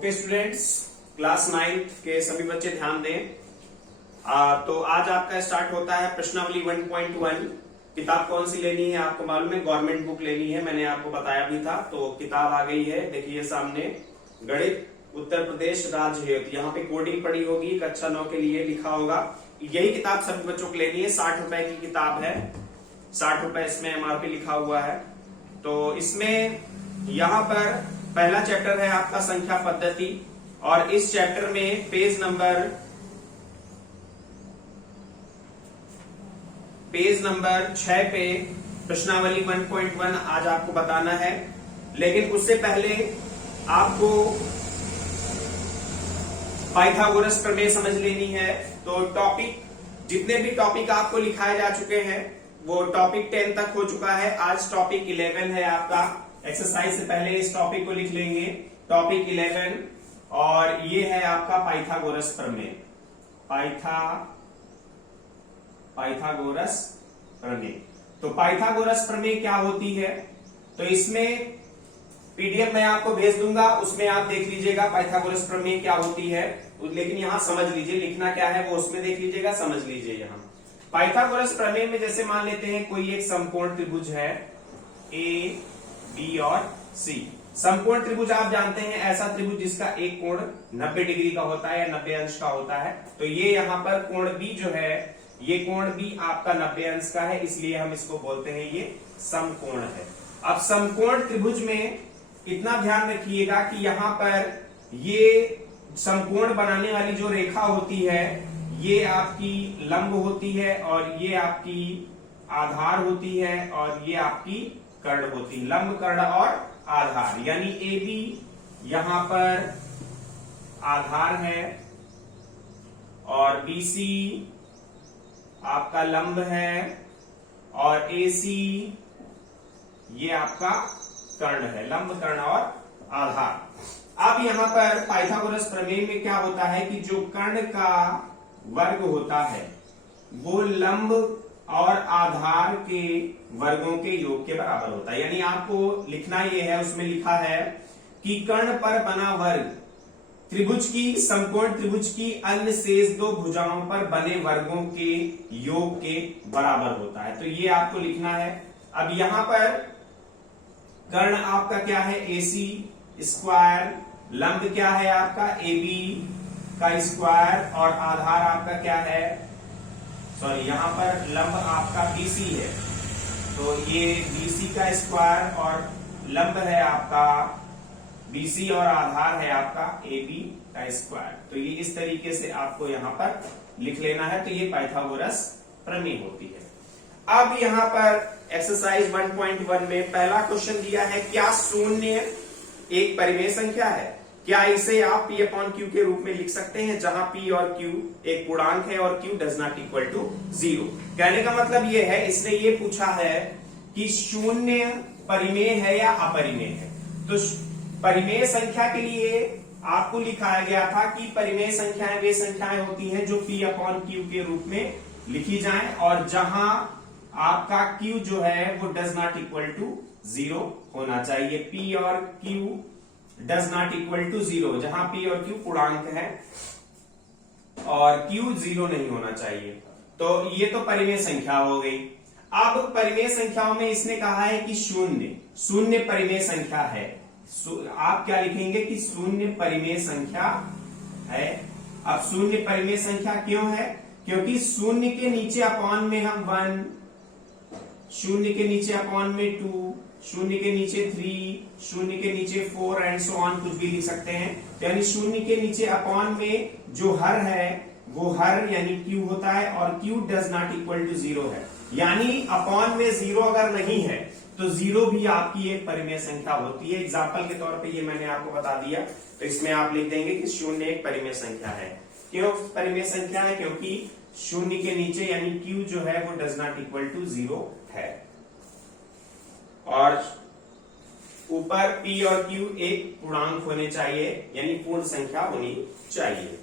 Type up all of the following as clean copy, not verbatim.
Okay students, class 9th के सभी बच्चे ध्यान दें। तो आज आपका स्टार्ट होता है प्रश्नावली 1.1। किताब कौन सी लेनी है आपको मालूम है, गवर्नमेंट बुक लेनी है, मैंने आपको बताया भी था। तो किताब आ गई है, देखिए सामने, गणित उत्तर प्रदेश राज्य हेतु। यहाँ पे कोडिंग पड़ी होगी, कक्षा 9 के लिए लिखा होगा। यही किताब सभी बच्चों को लेनी है, 60 रुपए की किताब है, 60 रुपए इसमें MRP लिखा हुआ है। तो इसमें यहाँ पर पहला चैप्टर है आपका संख्या पद्धति, और इस चैप्टर में पेज नंबर 6 पे प्रश्नावली 1.1 आज आपको बताना है। लेकिन उससे पहले आपको पाइथागोरस प्रमेय समझ लेनी है। तो टॉपिक, जितने भी टॉपिक आपको लिखाए जा चुके हैं वो टॉपिक 10 तक हो चुका है। आज टॉपिक 11 है आपका। एक्सरसाइज से पहले इस टॉपिक को लिख लेंगे, टॉपिक 11, और ये है आपका पाइथागोरस प्रमेय। पाइथागोरस प्रमेय। तो पाइथागोरस प्रमेय क्या होती है, तो इसमें PDF मैं आपको भेज दूंगा, उसमें आप देख लीजिएगा पाइथागोरस प्रमेय क्या होती है। लेकिन यहां समझ लीजिए, लिखना क्या है वो उसमें देख लीजिएगा, समझ लीजिए। यहां पाइथागोरस प्रमेय में जैसे मान लेते हैं कोई एक समकोण त्रिभुज है A, B और C। समकोण त्रिभुज आप जानते हैं, ऐसा त्रिभुज जिसका एक कोण 90 डिग्री का होता है या 90 अंश का होता है। तो ये यहाँ पर कोण B जो है, ये कोण B आपका 90 अंश का है, इसलिए हम इसको बोलते हैं ये समकोण है। अब समकोण त्रिभुज में इतना ध्यान रखिएगा कि यहाँ पर ये समकोण बनाने वाली जो रेखा होती है ये आपकी लंब होती है, और ये आपकी आधार होती है, और ये आपकी कर्ण होती है। लंब, कर्ण और आधार, यानी AB यहां पर आधार है, और BC आपका लंब है, और AC ये आपका कर्ण है। लंब, कर्ण और आधार। अब यहां पर पाइथागोरस प्रमेय में क्या होता है कि जो कर्ण का वर्ग होता है वो लंब और आधार के वर्गों के योग के बराबर होता है। यानी आपको लिखना ये है, उसमें लिखा है कि कर्ण पर बना वर्ग त्रिभुज की, समकोण त्रिभुज की अन्य शेष दो भुजाओं पर बने वर्गों के योग के बराबर होता है। तो ये आपको लिखना है। अब यहां पर कर्ण आपका क्या है, AC स्क्वायर, लंब क्या है आपका AB का स्क्वायर, और आधार आपका क्या है, सॉरी यहाँ पर लंब आपका BC है, तो ये BC का स्क्वायर, और लंब है आपका BC, और आधार है आपका AB का स्क्वायर। तो ये इस तरीके से आपको यहाँ पर लिख लेना है। तो ये पाइथागोरस प्रमेय होती है। अब यहाँ पर एक्सरसाइज 1.1 में पहला क्वेश्चन दिया है, क्या शून्य एक परिमेय संख्या है? क्या इसे आप P/Q के रूप में लिख सकते हैं, जहां P और Q एक पूर्णांक है और Q does not equal to 0। कहने का मतलब ये है, इसने ये पूछा है कि शून्य परिमेय है या अपरिमेय है। तो परिमेय संख्या के लिए आपको लिखाया गया था कि परिमेय संख्याएं वे संख्याएं होती हैं जो P/Q के रूप में लिखी जाएं, और जहां आपका Q जो है वो डज नॉट इक्वल टू 0 होना चाहिए। P और Q does not equal to 0, जहां P और Q पूर्णांक है और Q 0 नहीं होना चाहिए। तो ये तो परिमेय संख्या हो गई। अब परिमेय संख्याओं में इसने कहा है कि शून्य परिमेय संख्या है। आप क्या लिखेंगे कि शून्य परिमेय संख्या है। अब शून्य परिमेय संख्या क्यों है? क्योंकि शून्य के नीचे अपॉन में हम 1, शून्य के नीचे अपॉन में 2, शून्य के नीचे 3, शून्य के नीचे 4 एंड सो ऑन, कुछ भी लिख सकते हैं। यानी शून्य के नीचे अपॉन में जो हर है वो हर यानी Q होता है, और Q does not equal to 0 है। यानी अपॉन में 0 अगर नहीं है तो 0 भी आपकी एक परिमेय संख्या होती है। एग्जाम्पल के तौर पे ये मैंने आपको बता दिया। तो इसमें आप लिख देंगे कि शून्य एक परिमेय संख्या है। क्यों परिमेय संख्या है? क्योंकि शून्य के नीचे यानी Q जो है वो डज नॉट इक्वल टू 0 है, और ऊपर P और Q एक पूर्णांक होने चाहिए, यानी पूर्ण संख्या होनी चाहिए।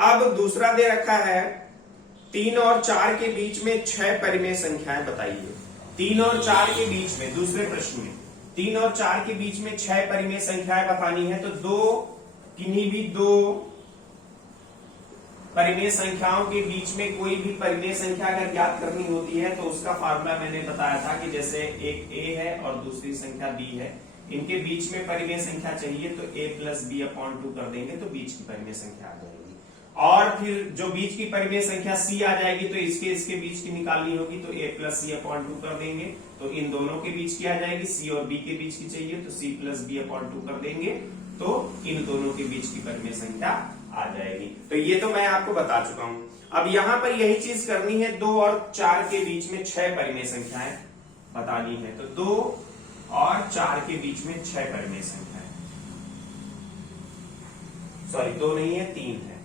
अब दूसरा दे रखा है 3 और 4 के बीच में 6 परिमेय संख्याएं बताइए। 3 और 4 के बीच में, दूसरे प्रश्न में 3 और 4 के बीच में 6 परिमेय संख्याएं बतानी है। तो 2 किन्हीं भी दो परिमेय संख्याओं के बीच में कोई भी परिमेय संख्या अगर ज्ञात करनी होती है तो उसका फार्मूला मैंने बताया था कि जैसे एक a है और दूसरी संख्या b है, इनके बीच में परिमेय संख्या चाहिए तो a प्लस बी अपॉन 2 कर देंगे तो बीच की परिमेय संख्या आ जाएगी। और फिर जो बीच की परिमेय संख्या c आ जाएगी तो इसके बीच की निकालनी होगी तो a प्लस सी अपॉन 2 कर देंगे तो इन दोनों के बीच की आ जाएगी, c और b के बीच की चाहिए तो c प्लस बी अपॉन 2 कर देंगे तो इन दोनों के बीच की परिमेय संख्या आ जाएगी। तो ये तो मैं आपको बता चुका हूं। अब यहां पर यही चीज करनी है, 2 और 4 के बीच में 6 परिमेय संख्याएं बतानी है तो 2 और 4 के बीच में 6 परिमेय संख्याएं, सॉरी 2 नहीं है 3 है।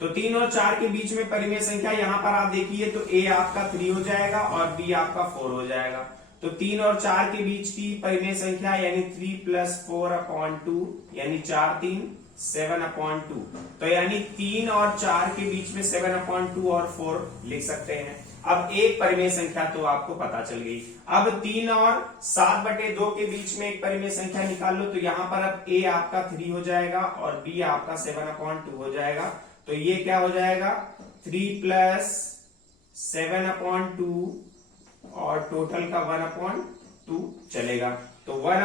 तो 3 और 4 के बीच में परिमेय संख्या यहां पर आप देखिए तो a आपका 3 हो जाएगा और b आपका 4 हो जाएगा। तो 3 और 4 के बीच की परिमेय संख्या यानी 3 प्लस 4 अपॉन 2 यानी 4 3 7 अपॉन 2। तो यानी 3 और 4 के बीच में 7 अपॉन 2 और 4 लिख सकते हैं। अब एक परिमेय संख्या तो आपको पता चल गई। अब 3 और 7/2 के बीच में एक परिमेय संख्या निकाल लो तो यहां पर अब a आपका 3 हो जाएगा और b आपका 7 अपॉन 2 हो जाएगा। तो ये क्या हो जाएगा 3 प्लस 7 अपॉन 2 और टोटल का 1 अपॉन 2 चलेगा। तो 1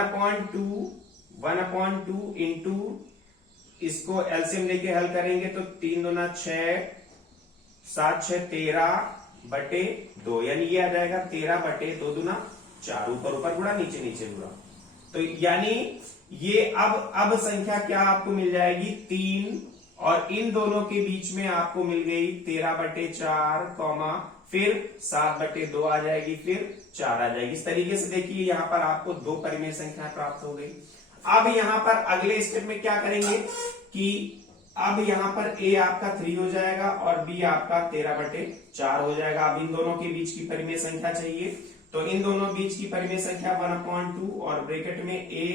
अपॉन 2 इंटू इसको एलसीएम लेके हल करेंगे तो 3 दूना 6 7 6 13/2 यानी ये आ जाएगा 13/2 दूना 4, ऊपर गुणा नीचे गुणा। तो यानी ये अब संख्या क्या आपको मिल जाएगी 3 और इन दोनों के बीच में आपको मिल गई 13/4 फिर 7/2 आ जाएगी फिर 4 आ जाएगी। इस तरीके से देखिए यहां पर आपको 2 परिमेय संख्या प्राप्त हो गई। अब यहां पर अगले स्टेप में क्या करेंगे कि अब यहां पर a आपका 3 हो जाएगा और b आपका 13/4 हो जाएगा। अब इन दोनों के बीच की परिमेय संख्या चाहिए तो इन दोनों बीच की परिमेय संख्या 1/2 और ब्रैकेट में a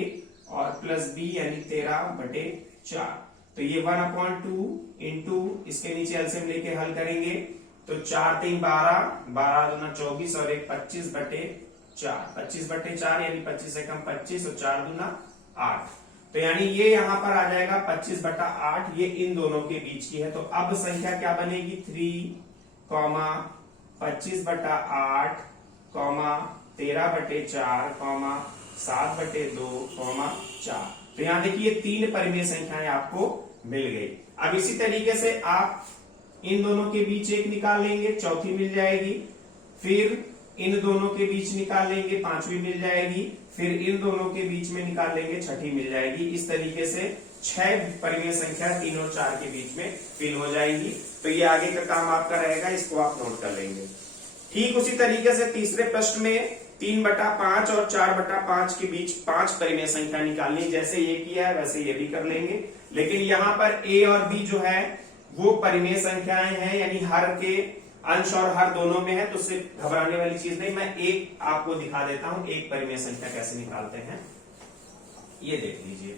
और प्लस b यानी 13/4। तो ये 1/2 इंटू इसके नीचे एलसीएम लेके हल करेंगे तो 4 3 12 12 दूना 24 और 1 25/4 25/4 यानी 25 से कम 25 और 4 दूना 8। तो यानी ये यहां पर आ जाएगा 25/8, ये इन दोनों के बीच की है। तो अब संख्या क्या बनेगी 3, 25/8, 13/4, 7/2, 4। तो यहां देखिए 3 परिमेय संख्याएं आपको मिल गई। अब इसी तरीके से आप इन दोनों के बीच एक निकाल लेंगे, चौथी मिल जाएगी, फिर इन दोनों के बीच निकाल लेंगे, पांचवी मिल जाएगी, फिर इन दोनों के बीच में निकाल लेंगे, छठी मिल जाएगी। इस तरीके से 6 परिमेय संख्या 3 और 4 के बीच में फिल हो जाएगी। तो ये आगे का काम आपका रहेगा, इसको आप नोट कर लेंगे। ठीक उसी तरीके से तीसरे प्रश्न में 3/5 और 4/5 के बीच 5 परिमेय संख्या निकालनी, जैसे ये किया है वैसे ये भी कर लेंगे। लेकिन यहाँ पर a और b जो है वो परिमेय संख्याएं हैं, यानी हर के अंश और हर दोनों में है, तो सिर्फ घबराने वाली चीज नहीं। मैं एक आपको दिखा देता हूं एक परिमेय संख्या कैसे निकालते हैं, ये देख लीजिए।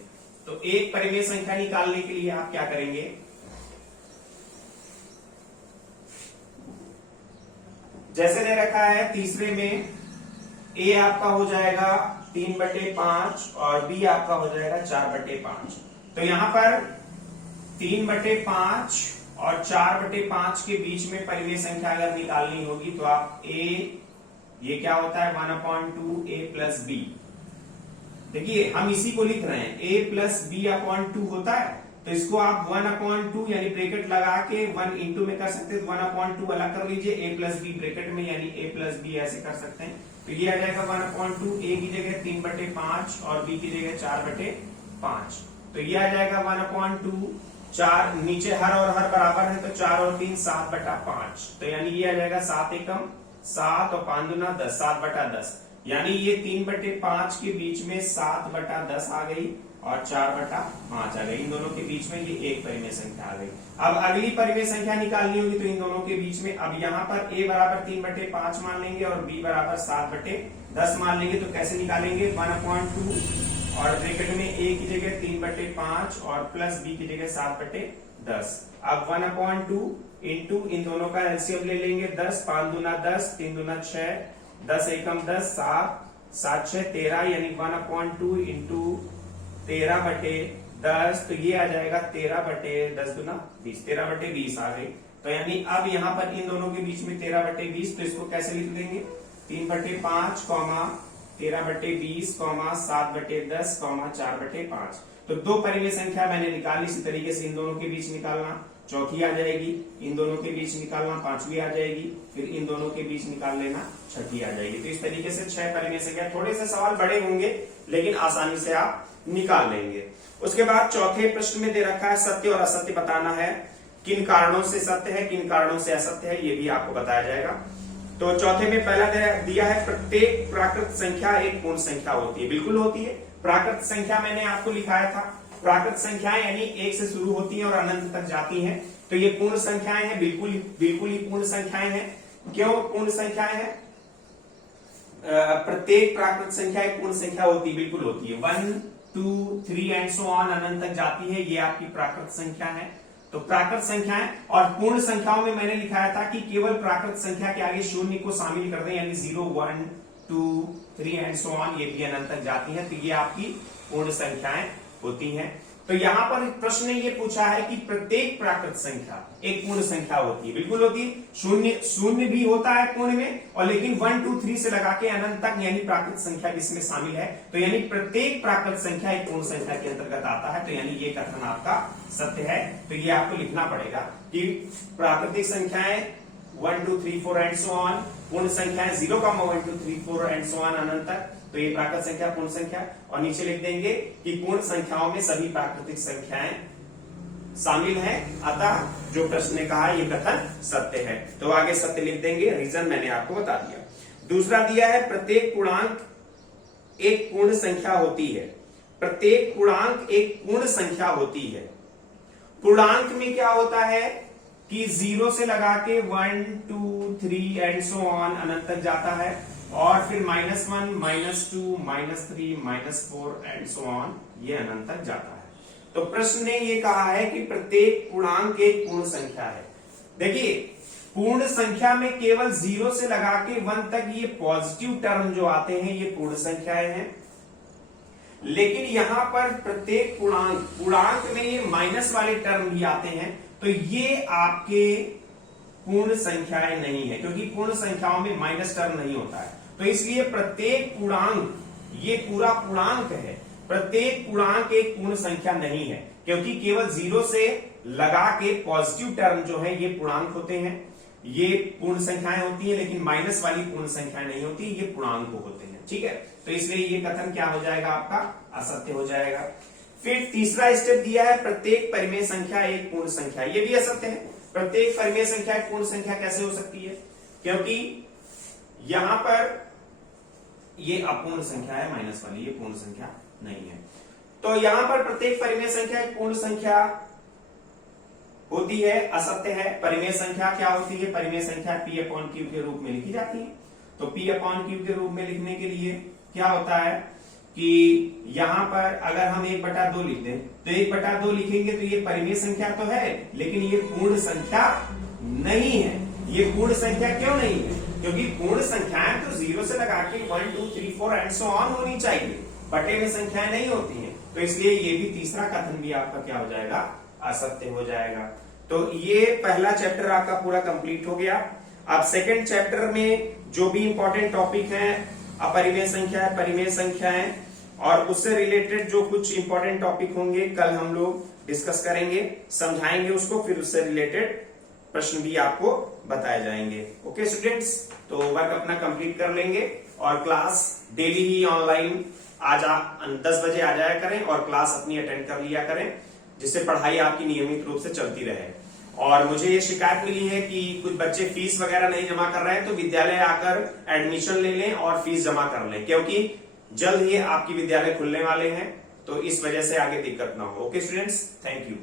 तो एक परिमेय संख्या निकालने के लिए आप क्या करेंगे, जैसे दे रखा है तीसरे में a आपका हो जाएगा 3/5 और b आपका हो जाएगा 4/5। तो यहां पर 3/5 और 4/5 के बीच में परिमेय संख्या अगर निकालनी होगी तो आप a, ये क्या होता है 1/2 a प्लस b। देखिए हम इसी को लिख रहे हैं, a प्लस b अपॉन 2 होता है, तो इसको आप 1/2 यानी ब्रैकेट लगा के 1 इंटू में कर सकते हैं। 1/2 अलग कर लीजिए, a प्लस b ब्रैकेट में यानी a प्लस b ऐसे कर सकते हैं। तो ये आ जाएगा 1/2, a की जगह 3/5 और b की जगह 4/5। तो ये आ जाएगा 1/2, 4 नीचे हर और हर बराबर है तो 4 और 3 7/5। तो यानी ये आ जाएगा 7 एकम 7 और 5 दूना 10, 7/10। यानी ये 3/5 के बीच में 7/10 आ गई और 4/5 आ गई। इन दोनों के बीच में ये एक परिमेय संख्या आ गई। अब अगली परिमेय संख्या निकालनी होगी तो इन दोनों के बीच में, अब यहाँ पर a बराबर 3/5 मान लेंगे और b बराबर 7/10 मान लेंगे। तो कैसे निकालेंगे, 1/2 और ब्रैकेट में a की जगह 3/5 और प्लस b की जगह 7/10। अब 1/2 इंटू इन दोनों का एलसीएम ले लेंगे, 10 5 दूना 10, 3 दूना 6, 10 एकम 10, 7 7 6 13 यानी 1/2 इंटू 13/10 10, तो ये आ जाएगा 13/10 गुना 20, 13/20 आ गई। तो यानी अब यहाँ पर इन दोनों के बीच में 13/20, तो इसको कैसे लिख देंगे 3/5, 13/20, 7/10, 4/5। तो दो परिमेय संख्या मैंने निकाली, इसी तरीके से इन दोनों के बीच निकालना, चौथी आ जाएगी, इन दोनों के बीच निकालना, पांचवी आ जाएगी, फिर इन दोनों के बीच निकाल लेना, छठी आ जाएगी। तो इस तरीके से 6 परिमेय संख्या, थोड़े से सवाल बड़े होंगे लेकिन आसानी से आप निकाल लेंगे। उसके बाद चौथे प्रश्न में दे रखा है सत्य और असत्य बताना है, किन कारणों से सत्य है, किन कारणों से असत्य है, ये भी आपको बताया जाएगा। तो चौथे में पहला दिया है प्रत्येक प्राकृत संख्या एक पूर्ण संख्या होती है। बिल्कुल होती है। प्राकृत संख्या मैंने आपको लिखाया था, प्राकृत संख्याएं यानी 1 से शुरू होती हैं और अनंत तक जाती हैं, तो ये पूर्ण संख्याएं हैं, बिल्कुल ही पूर्ण संख्याएं हैं। क्यों पूर्ण संख्याएं हैं? प्रत्येक प्राकृत संख्या एक पूर्ण संख्या होती है, बिल्कुल होती है। 1, 2, 3 एंड सो ऑन अनंत तक जाती है, ये आपकी प्राकृत संख्या है। तो प्राकृत संख्याएं और पूर्ण संख्याओं में मैंने लिखाया था कि केवल प्राकृत संख्या के आगे शून्य को शामिल कर दें, यानी 0, 1, 2, 3 एंड सो ऑन, ये भी अनंत तक जाती है, तो ये आपकी पूर्ण संख्याएं होती हैं। तो यहां पर प्रश्न ने ये पूछा है कि प्रत्येक प्राकृत संख्या एक पूर्ण संख्या होती है, बिल्कुल होती है। शून्य भी होता है पूर्ण में, और लेकिन 1, 2, 3 से लगा के अनंत तक यानी प्राकृत संख्या इसमें शामिल है, तो यानी प्रत्येक प्राकृत संख्या एक पूर्ण संख्या के अंतर्गत आता है। तो यानी ये कथन आपका सत्य है। तो ये आपको लिखना पड़ेगा कि प्राकृतिक संख्याएं 1, 2, 3, 4 एंड सो ऑन, पूर्ण संख्याएं 0, 1, 2, 3, 4 एंड सो ऑन अनंत तक, तो ये प्राकृत संख्या पूर्ण संख्या। और नीचे लिख देंगे कि पूर्ण संख्याओं में सभी प्राकृतिक संख्याएं शामिल हैं, अतः जो प्रश्न ने कहा ये कथन सत्य है। तो आगे सत्य लिख देंगे, रीजन मैंने आपको बता दिया। दूसरा दिया है प्रत्येक पूर्णांक एक पूर्ण संख्या होती है। प्रत्येक पूर्णांक एक पूर्ण संख्या होती है। पूर्णांक में क्या होता है कि 0 से लगा के 1, 2, 3 एंड सो ऑन अनंत तक जाता है, और फिर -1, -2, -3, -4 एंड सो ऑन, ये अनंत तक जाता है। तो प्रश्न ने ये कहा है कि प्रत्येक पूर्णांक एक पूर्ण संख्या है। देखिए पूर्ण संख्या में केवल 0 से लगा के 1 तक ये पॉजिटिव टर्म जो आते हैं ये पूर्ण संख्याएं हैं, लेकिन यहां पर प्रत्येक पूर्णांक में ये माइनस वाले टर्म भी आते हैं, तो ये आपके पूर्ण संख्याएं नहीं है, क्योंकि पूर्ण संख्याओं में माइनस टर्म नहीं होता है। तो इसलिए प्रत्येक पूर्णांक, ये पूरा पूर्णांक है, प्रत्येक पूर्णांक एक पूर्ण संख्या नहीं है, क्योंकि केवल 0 से लगा के पॉजिटिव टर्म जो है ये पूर्णांक होते हैं, ये पूर्ण संख्याएं होती है, लेकिन माइनस वाली पूर्ण संख्याएं नहीं होती, ये पूर्णांक होते हैं। ठीक है, तो इसलिए ये कथन क्या हो जाएगा आपका असत्य हो जाएगा। फिर तीसरा स्टेप दिया है प्रत्येक परिमेय संख्या एक पूर्ण संख्या, ये भी असत्य है। प्रत्येक परिमेय संख्या एक पूर्ण संख्या कैसे हो सकती है? क्योंकि यहां पर ये अपूर्ण संख्या है, माइनस वाली, ये पूर्ण संख्या नहीं है। तो यहां पर प्रत्येक परिमेय संख्या एक पूर्ण संख्या होती है, असत्य है। परिमेय संख्या क्या होती है? परिमेय संख्या P/Q के रूप में लिखी जाती है। तो P/Q के रूप में लिखने के लिए क्या होता है कि यहां पर अगर हम 1/2 लिख दें, तो 1/2 लिखेंगे तो ये परिमेय संख्या तो है, लेकिन ये पूर्ण संख्या नहीं है। ये पूर्ण संख्या क्यों नहीं है? क्योंकि पूर्ण संख्याएं तो 0 से लगा के 1, 2, 3, 4 एंड सो ऑन होनी चाहिए, बटे में संख्याएं नहीं होती हैं। तो इसलिए ये भी तीसरा कथन भी आपका क्या हो जाएगा? असत्य हो जाएगा। तो ये पहला चैप्टर आपका पूरा कंप्लीट हो गया। अब सेकंड चैप्टर में जो भी इंपॉर्टेंट टॉपिक है, अपरिमेय संख्या, परिमेय संख्याएं और उससे रिलेटेड जो कुछ इंपॉर्टेंट टॉपिक होंगे कल हम लोग डिस्कस करेंगे, समझाएंगे उसको, फिर उससे रिलेटेड प्रश्न भी आपको बताए जाएंगे। ओके स्टूडेंट्स, तो वर्क अपना कंप्लीट कर लेंगे और क्लास डेली ही ऑनलाइन 10 बजे आ जाया करें और क्लास अपनी अटेंड कर लिया करें, जिससे पढ़ाई आपकी नियमित रूप से चलती रहे। और मुझे ये शिकायत मिली है कि कुछ बच्चे फीस वगैरह नहीं जमा कर रहे हैं, तो विद्यालय आकर एडमिशन ले लें और फीस जमा कर लें, क्योंकि जल्द ही आपकी विद्यालय खुलने वाले हैं, तो इस वजह से आगे दिक्कत ना हो। Okay students, thank you.